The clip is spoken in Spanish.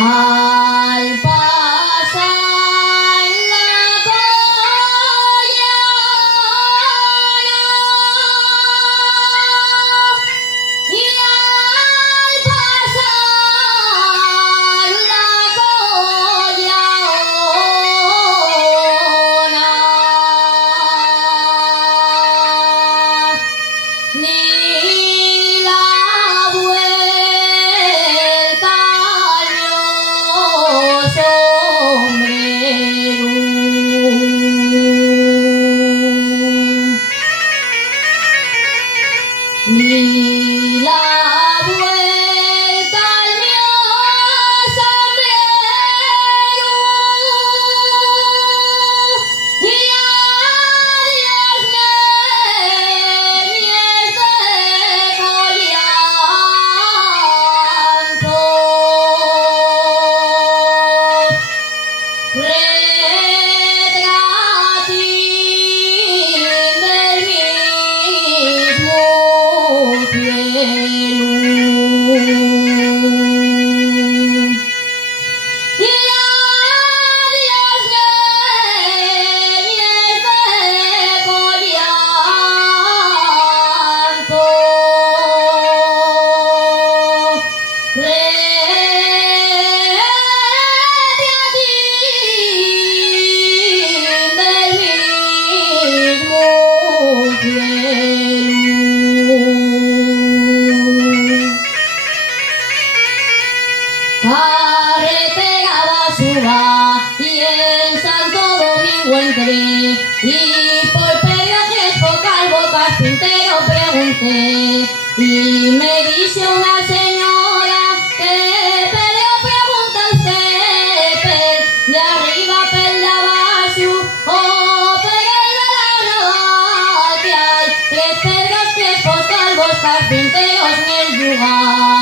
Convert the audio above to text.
Al pasar la Guayana y al pasar la Guayana ni la vuelta sombrero ni la vuelta al mío sombrero y adiós niñez de Colianto. Retratín del mismo cielo y adiós niñez de Colianto. Carretera basura y en Santo Domingo entré y por Pedro Crespo Calvo carpintero pregunté y me dice una señora que Pedro pregunta usted per de arriba per de abajo o per el de la grava que hay tres Pedros Crespos Calvos carpinteros en el lugar.